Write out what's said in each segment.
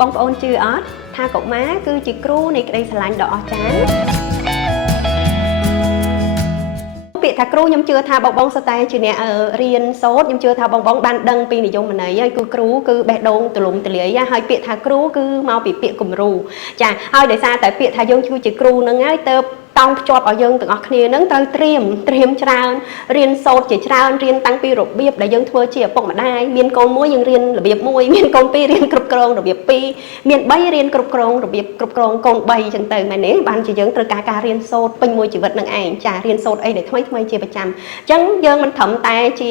បងប្អូនជឿអត់ថាកុមារគឺជាគ្រូនៃក្តីស្រឡាញ់ដ៏អស្ចារ្យពាក្យថាគ្រូខ្ញុំជឿថាបងសុទ្ធតែជាអ្នករៀនសូត្រខ្ញុំជឿថាបងបានដឹងពីនិយមន័យហើយគឺគ្រូគឺបេះដូងទូលំទូលាយហើយពាក្យថាគ្រូគឺមកពីពាក្យគំរូចាហើយដោយសារតែពាក្យថាយើងគឺជាគ្រូនឹងហើយទៅតោងភ្ជាប់ឲ្យយើងទាំងអស់គ្នានឹងត្រូវត្រៀមច្រើនរៀនសូត្រជាច្រើនរៀនតាំងពីរបៀបដែលយើងធ្វើជាឪពុកម្ដាយមានកូនមួយយើងរៀនរបៀបមួយមានកូនពីររៀនគ្រប់គ្រងរបៀបពីរមាន3រៀនគ្រប់គ្រងរបៀបគ្រប់គ្រងកូន3អញ្ចឹងទៅមែនទេបានជាយើងត្រូវការរៀនសូត្រពេញមួយជីវិតនឹងឯងចារៀនសូត្រអីដែលថ្មីជាប្រចាំអញ្ចឹងយើងមិនត្រឹមតែជា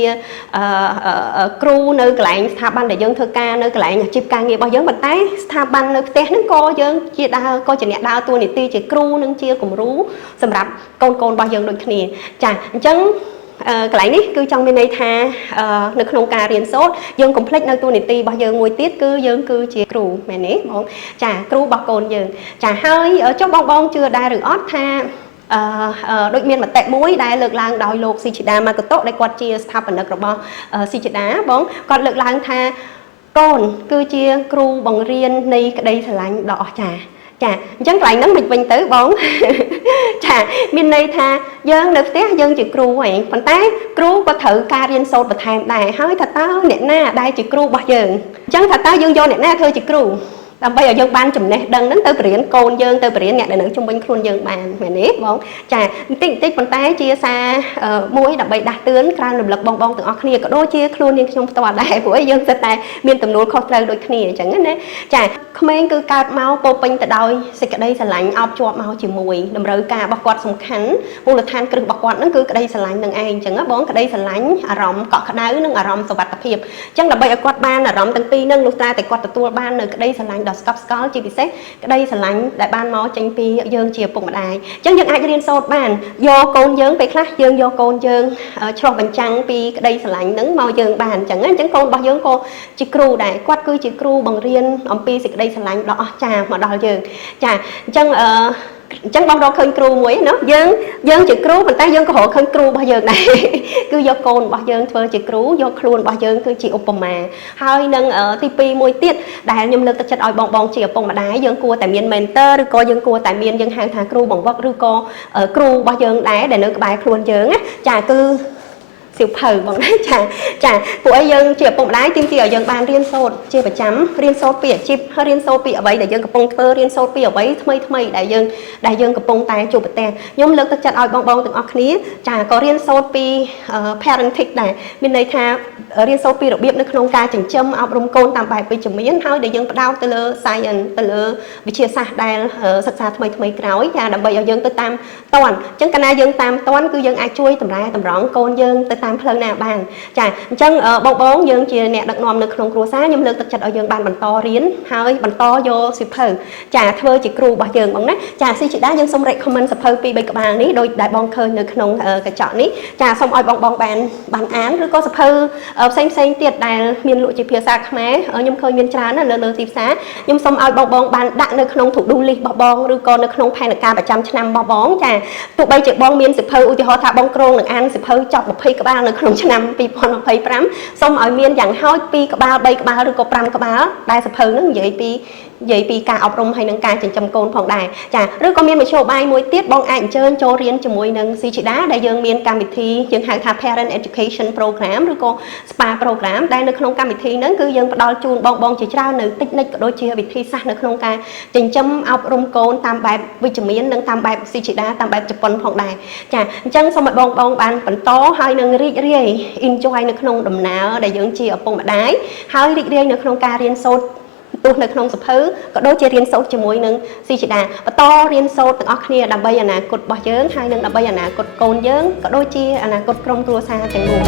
គ្រូនៅកន្លែងស្ថាប័នដែលយើងធ្វើការនៅកន្លែងអាជីពការងាររបស់យើងប៉ុន្តែស្ថាប័ននៅផ្ទះហ្នឹងក៏យើងជាក៏ជាអ្នកដើរតួនាទីជាគ្រូនិងជាគំរូសម្រាប់កូនរបស់យើងដូចគ្នាចាអញ្ចឹងកន្លែងនេះគឺចង់មានន័យថានៅក្នុងការរៀនសូត្រយើងកុំភ្លេចនៅតួនាទីរបស់យើងមួយទៀតគឺយើងគឺជាគ្រូមែនទេបងចាគ្រូរបស់កូនយើងចាហើយចុះបងជឿដែរឬអត់ថាដូចមានមតិមួយដែលលើកឡើងដោយលោកស៊ីជីដាម៉ាកូតូដែលគាត់ជាស្ថាបនិករបស់ស៊ីជីដាបងគាត់លើកឡើងថាកូនគឺជាគ្រូបង្រៀននៃក្តីស្រឡាញ់ដ៏អស្ចារ្យចាអញ្ចឹងកន្លែងហ្នឹងមិនវិញទៅបងចាមានន័យថាយើងនៅផ្ទះយើងជាគ្រូហើយប៉ុន្តែគ្រូក៏ត្រូវការរៀនសូត្របន្ថែមដែរហើយថាតើអ្នកណាដែលជាគ្រូរបស់យើងអញ្ចឹងថាតើយើងយកអ្នកណាធ្វើជាគ្រូដើម្បីឲ្យយើងបានចំណេះដឹងហ្នឹងទៅបរៀនកូនយើងទៅបរៀនអ្នកដែលនៅជុំវិញខ្លួនយើងបានមែនទេបងចាបន្តិចប៉ុន្តែជាសារមួយដើម្បីដាស់តឿនក្រៅរំលឹកបងទាំងអស់គ្នាក៏ដូចជាខ្លួននាងខ្ញុំផ្ទាល់ដែរព្រោះឯងយើងសិតតែមានទំនួលខុសត្រូវដូចគ្នាអញ្ចឹងណាចាក្មេងគឺកើតមកពោពេញទៅដោយសេចក្តីស្រឡាញ់អបជាប់មកជាមួយតម្រូវការរបស់គាត់សំខាន់មូលដ្ឋានគ្រឹះរបស់គាត់ហ្នឹងគឺក្តីស្រឡាញ់នឹងឯងអញ្ចឹងណាបងក្តីស្រឡាញ់អារម្មណ៍កក់ក្ដៅនិងអារម្មណ៍សុវត្ថិភាពអញ្ចឹងដើម្បីឲ្យគាត់បានអារម្មណ៍ទាំងពីរហ្នឹងលុះត្រាតែគាត់ទទួលបាននៅក្តីស្រឡាញ់ស្កប់ស្កល់ជាពិសេសក្តីស្រឡាញ់ដែលបានមកចេញពីយើងជាពុកម្ដាយអញ្ចឹងយើងអាចរៀនសូត្របានយកកូនយើងពេលខ្លះយើងយកកូនយើងឆ្លុះបញ្ចាំងពីក្តីស្រឡាញ់ហ្នឹងមកយើងបានអញ្ចឹងកូនរបស់យើងក៏ជាគ្រូដែរគាត់គឺជាគ្រូបង្រៀនអំពីសេចក្តីស្រឡាញ់ដ៏អស្ចារ្យមកដល់យើងចាអញ្ចឹងបងរកឃើញគ្រូមួយណាយើងជាគ្រូប៉ុន្តែយើងក៏រកឃើញគ្រូរបស់យើងដែរគឺយកកូនរបស់យើងធ្វើជាគ្រូយកខ្លួនរបស់យើងគឺជាឧបមាហើយនឹងទី2មួយទៀតដែលខ្ញុំលើកទឹកចិត្តឲ្យបងជាឪពុកម្ដាយយើងគួរតែមាន mentor ឬក៏យើងគួរតែមានយើងហៅថាគ្រូបង្វឹកឬក៏គ្រូរបស់យើងដែរដែលនៅក្បែរខ្លួនយើងណាចាគឺសៀវភៅបងណាចាពួកឯងយើងជាឪពុកម្ដាយទាមទារឲ្យយើងបានរៀនសូត្រជាប្រចាំរៀនសូត្រពីអាជីពហើយរៀនសូត្រពីអ្វីដែលយើងកំពុងធ្វើរៀនសូត្រពីអ្វីថ្មីដែលយើងកំពុងតែជួបប្រទះខ្ញុំលើកទឹកចិត្តឲ្យបងទាំងអស់គ្នាចាក៏រៀនសូត្រពី parenting ដែរមានន័យថារៀនសូត្រពីរបៀបនៅក្នុងការចិញ្ចឹមអប់រំកូនតាមបែបវិជ្ជមានហើយដែលយើងផ្ដោតទៅលើ science ទៅលើវិទ្យាសាស្ត្រដែលសិក្សាថ្មីក្រោយចាដើម្បីឲ្យយើងទៅតាមតន់អញ្ចឹងកាលណាយើងតាមតន់គឺយើងអាចជួយតម្រែតម្រង់កូនយើងទៅតាមផ្លូវណាបានចាអញ្ចឹងបងយើងជាអ្នកដឹកនាំនៅក្នុងគ្រួសារខ្ញុំលើកទឹកចិត្តឲ្យយើងបានបន្តរៀនហើយបន្តយកសៀវភៅចាធ្វើជាគ្រូរបស់យើងបងណាចាស៊ីជីដាយើងសូម recommend សៀវភៅ2 3ក្បាលនេះដោយដែលបងឃើញនៅក្នុងកញ្ចក់នេះចាសូមឲ្យបងបានអានឬក៏សៀវភៅផ្សេងទៀតដែលមានលក់ជាភាសាខ្មែរខ្ញុំឃើញមានច្រើនណាស់លើទីផ្សារខ្ញុំសូមឲ្យបងបានដាក់នៅក្នុង to do list របស់បងឬក៏នៅក្នុងផែនការប្រចាំឆ្នាំរបស់បងចាទោះបីជាបងមានសៀវភៅឧទាហរណ៍ថាបងក្រងនឹងអានសៀវភៅចប់20ក្បាលនៅក្នុងឆ្នាំ2025សូមឲ្យមានយ៉ាងហោច2ក្បាល3ក្បាលឬក៏5ក្បាលដែលសៀវភៅហ្នឹងនិយាយពីការអប់រំហើយនឹងការចិញ្ចឹមកូនផងដែរចាឬក៏មានមធ្យោបាយមួយទៀតបងអាចអញ្ជើញចូលរៀនជាមួយនឹងស៊ីជីដាដែលយើងមានកម្មវិធីយើងហៅថា Parent Education Program ឬក៏ SPA Program ដែលនៅក្នុងកម្មវិធីហ្នឹងគឺយើងផ្ដល់ជូនបងជាច្រើននៅតិចនិចក៏ដូចជាវិធីសាស្ត្រនៅក្នុងការចិញ្ចឹមអប់រំកូនតាមបែបវិជ្ជមាននិងតាមបែបស៊ីជីដាតាមបែបជប៉ុនផងដែរចាអញ្ចឹងសូមឲ្យបងបានបន្តហើយនឹងរីករាយ enjoy នៅក្នុងដំណើរដែលយើងជាឪពុកម្ដាយហើយរីករាយនៅក្នុងការរៀនសូត្រទោះនៅក្នុងសភៅក៏ដូចជារៀនសូត្រជាមួយនឹងស៊ីជីដាបន្តរៀនសូត្រទាំងអស់គ្នាដើម្បីអនាគតរបស់យើងហើយនឹងដើម្បីអនាគតកូនយើងក៏ដូចជាអនាគតក្រុមគ្រួសារទាំងមូល